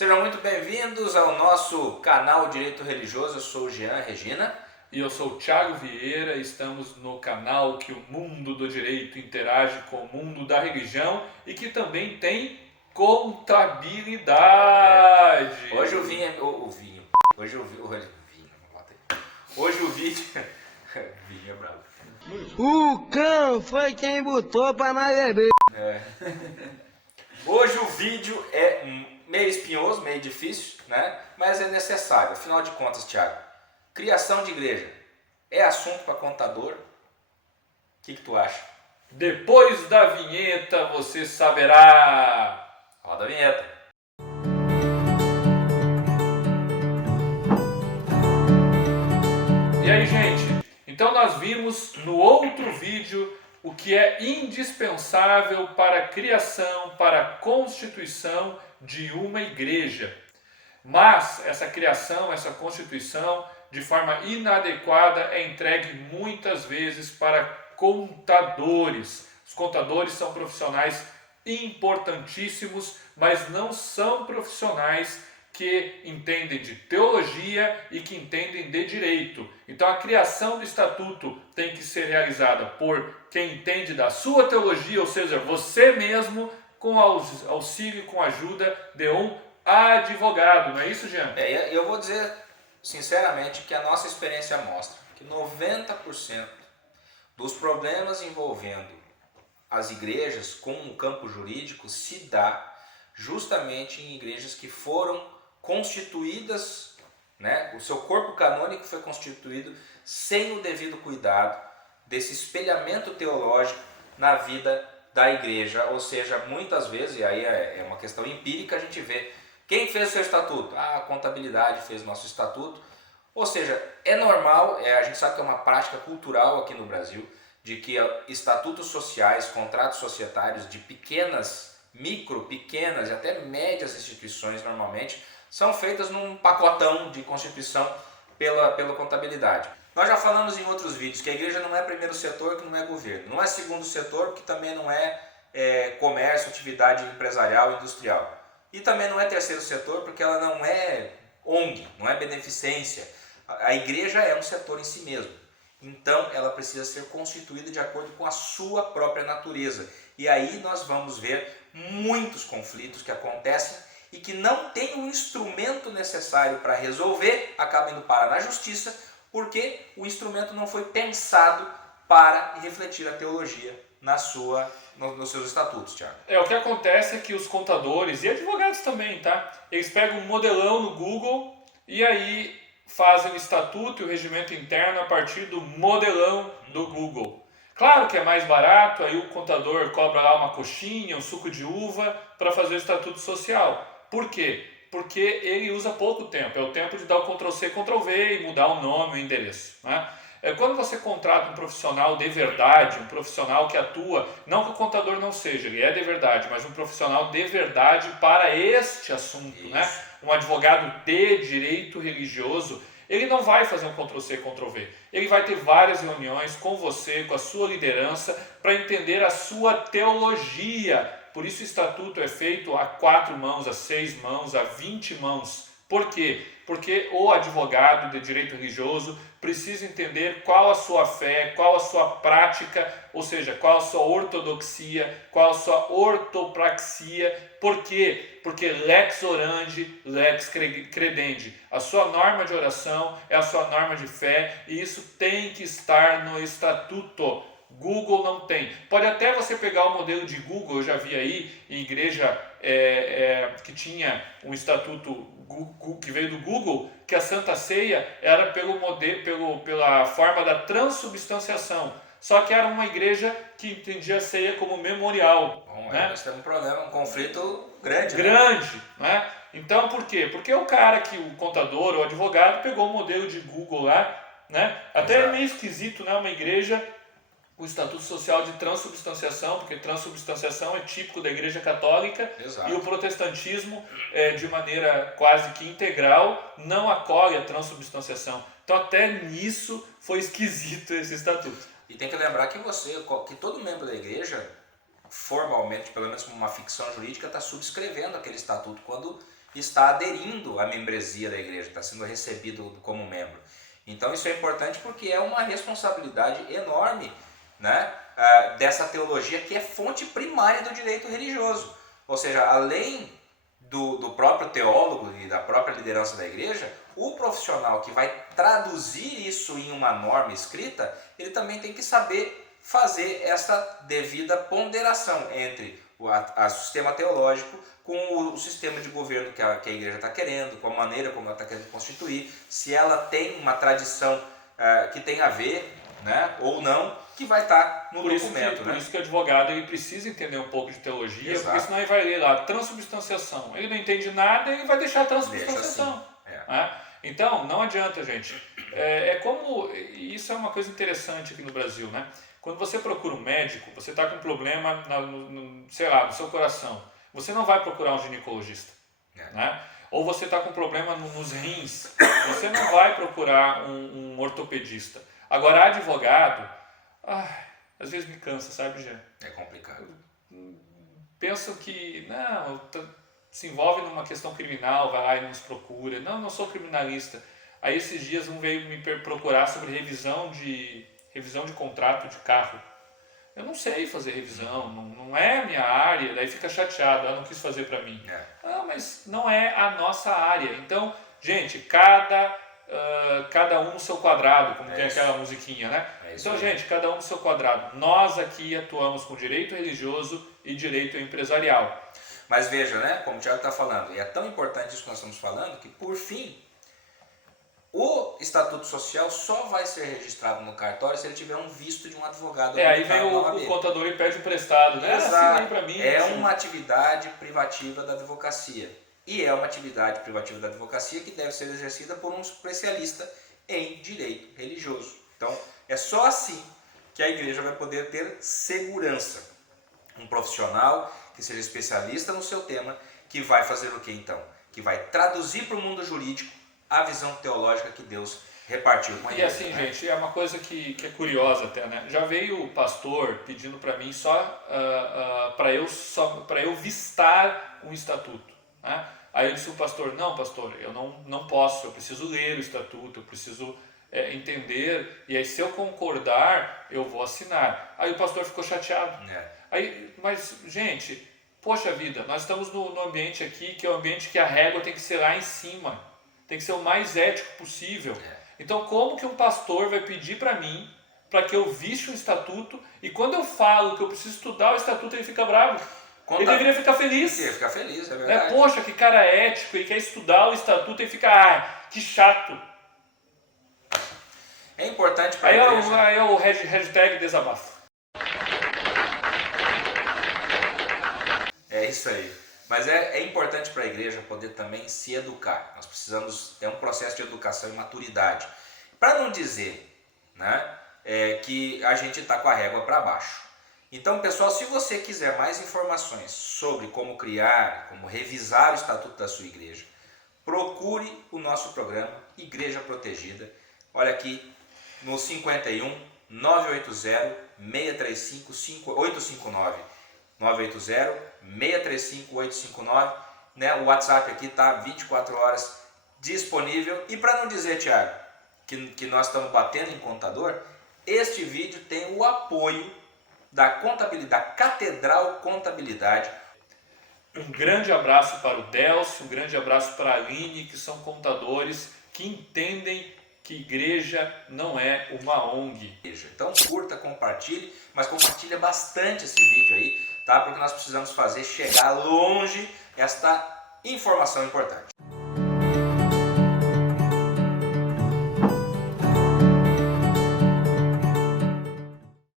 Sejam muito bem-vindos ao nosso canal Direito Religioso. Eu sou o Jean Regina. E eu sou o Thiago Vieira, estamos no canal que o mundo do direito interage com o mundo da religião e que também tem contabilidade. Hoje o vinho, hoje o vídeo, vinho é bravo. O cão foi quem botou pra nós beber. Hoje o vídeo é meio espinhoso, meio difícil, né? Mas é necessário. Afinal de contas, Thiago, criação de igreja é assunto para contador? O que tu acha? Depois da vinheta você saberá. Roda a vinheta. E aí, gente? Então nós vimos no outro vídeo o que é indispensável para a criação, para a constituição de uma igreja. Mas essa criação, essa constituição, de forma inadequada, é entregue muitas vezes para contadores. Os contadores são profissionais importantíssimos, mas não são profissionais que entendem de teologia e que entendem de direito. Então a criação do estatuto tem que ser realizada por quem entende da sua teologia, ou seja, você mesmo, com auxílio, com a ajuda de um advogado. Não é isso, Jean? Eu vou dizer sinceramente que a nossa experiência mostra que 90% dos problemas envolvendo as igrejas com o campo jurídico se dá justamente em igrejas que foram constituídas, né? O seu corpo canônico foi constituído sem o devido cuidado desse espelhamento teológico na vida da igreja, ou seja, muitas vezes, e aí é uma questão empírica, a gente vê quem fez o seu estatuto? A contabilidade fez o nosso estatuto, ou seja, é normal, a gente sabe que é uma prática cultural aqui no Brasil, de que estatutos sociais, contratos societários de pequenas e até médias instituições normalmente são feitas num pacotão de constituição pela contabilidade. Nós já falamos em outros vídeos que a igreja não é primeiro setor, que não é governo, não é segundo setor, que também não é comércio, atividade empresarial, industrial, e também não é terceiro setor, porque ela não é ONG, não é beneficência. A igreja é um setor em si mesmo. Então ela precisa ser constituída de acordo com a sua própria natureza. E aí nós vamos ver muitos conflitos que acontecem e que não tem o instrumento necessário para resolver, acabam indo parar na justiça, porque o instrumento não foi pensado para refletir a teologia nos seus estatutos, Thiago. O que acontece é que os contadores e advogados também, tá? Eles pegam um modelão no Google e aí fazem o estatuto e o regimento interno a partir do modelão do Google. Claro que é mais barato, aí o contador cobra lá uma coxinha, um suco de uva para fazer o estatuto social. Por quê? Porque ele usa pouco tempo, é o tempo de dar o Ctrl+C, Ctrl+V e mudar o nome, o endereço, né? Quando você contrata um profissional de verdade, um profissional que atua, não que o contador não seja, ele é de verdade, mas um profissional de verdade para este assunto, né? Um advogado de direito religioso, ele não vai fazer um Ctrl+C, Ctrl+V. Ele vai ter várias reuniões com você, com a sua liderança, para entender a sua teologia. Por isso o estatuto é feito a 4 mãos, a 6 mãos, a 20 mãos. Por quê? Porque o advogado de direito religioso precisa entender qual a sua fé, qual a sua prática, ou seja, qual a sua ortodoxia, qual a sua ortopraxia. Por quê? Porque lex orandi, lex credendi. A sua norma de oração é a sua norma de fé e isso tem que estar no estatuto. Google não tem. Pode até você pegar o modelo de Google, eu já vi aí em igreja que tinha um estatuto que veio do Google, que a Santa Ceia era pela forma da transubstanciação. Só que era uma igreja que entendia a ceia como memorial. Bom, né? Nós temos um problema, um conflito grande. Grande, né? Então por quê? Porque o cara o contador ou advogado pegou o modelo de Google lá, né? Até Exato. é meio esquisito, né? Uma igreja o estatuto social de transubstanciação, porque transubstanciação é típico da Igreja Católica. Exato. E o protestantismo, de maneira quase que integral, não acolhe a transubstanciação. Então até nisso foi esquisito esse estatuto. E tem que lembrar que todo membro da igreja formalmente, pelo menos como uma ficção jurídica, está subscrevendo aquele estatuto quando está aderindo à membresia da igreja, está sendo recebido como membro. Então isso é importante porque é uma responsabilidade enorme, né, dessa teologia que é fonte primária do direito religioso. Ou seja, além do próprio teólogo e da própria liderança da igreja, o profissional que vai traduzir isso em uma norma escrita, ele também tem que saber fazer essa devida ponderação entre o sistema teológico com o sistema de governo que a igreja está querendo, com a maneira como ela está querendo constituir, se ela tem uma tradição que tem a ver, né, ou não, que vai estar no documento. Por isso que o advogado ele precisa entender um pouco de teologia, Exato. porque senão ele vai ler lá transubstanciação. Ele não entende nada e vai deixar a transubstanciação. Deixa assim. Né? Então, não adianta, gente. Isso é uma coisa interessante aqui no Brasil, né? Quando você procura um médico, você está com um problema, sei lá, no seu coração. Você não vai procurar um ginecologista. Né? Ou você está com um problema nos rins. Você não vai procurar um ortopedista. Agora, advogado, às vezes me cansa, sabe, Jean? É complicado. Pensam que, não, se envolve numa questão criminal, vai lá e nos procura. Não, não sou criminalista. Aí esses dias um veio me procurar sobre revisão de contrato de carro. Eu não sei fazer revisão, não é a minha área, daí fica chateado, não quis fazer para mim. Não, mas não é a nossa área. Então, gente, cada um no seu quadrado, como tem aquela musiquinha, né? Então, gente, cada um no seu quadrado. Nós aqui atuamos com direito religioso e direito empresarial. Mas veja, né, como o Thiago está falando, e é tão importante isso que nós estamos falando, que por fim, o estatuto social só vai ser registrado no cartório se ele tiver um visto de um advogado. Aí vem o contador e pede emprestado, né? Exato. Pra mim, é uma atividade privativa da advocacia. E é uma atividade privativa da advocacia que deve ser exercida por um especialista em direito religioso. Então, é só assim que a igreja vai poder ter segurança. Um profissional que seja especialista no seu tema, que vai fazer o que então? Que vai traduzir para o mundo jurídico a visão teológica que Deus repartiu com a igreja. E assim, gente, é uma coisa que é curiosa até, né? Já veio o pastor pedindo para mim para eu vistar um estatuto, né? Aí eu disse ao pastor, não pastor, eu não posso, eu preciso ler o estatuto, eu preciso entender, e aí se eu concordar, eu vou assinar. Aí o pastor ficou chateado. Mas, gente, poxa vida, nós estamos no ambiente aqui, que é um ambiente que a régua tem que ser lá em cima, tem que ser o mais ético possível. Então, como que um pastor vai pedir para mim, para que eu viste um estatuto, e quando eu falo que eu preciso estudar o estatuto, ele fica bravo? Ele deveria ficar feliz. Ele ficar feliz, é verdade. Poxa, que cara ético, ele quer estudar o estatuto e fica, que chato. É importante para a igreja. Aí é o hashtag desabafo. É isso aí. Mas é importante para a igreja poder também se educar. Nós precisamos, é um processo de educação e maturidade. Para não dizer, né, que a gente está com a régua para baixo. Então, pessoal, se você quiser mais informações sobre como criar, como revisar o estatuto da sua igreja, procure o nosso programa Igreja Protegida. Olha aqui no 51 980 635 859. 980-635-859, né? O WhatsApp aqui está 24 horas disponível. E para não dizer, Thiago, que nós estamos batendo em contador, este vídeo tem o apoio da contabilidade, da Catedral Contabilidade. Um grande abraço para o Delcio, um grande abraço para a Aline, que são contadores que entendem que igreja não é uma ONG. Então curta, compartilhe, mas compartilha bastante esse vídeo aí, tá? Porque nós precisamos fazer chegar longe esta informação importante.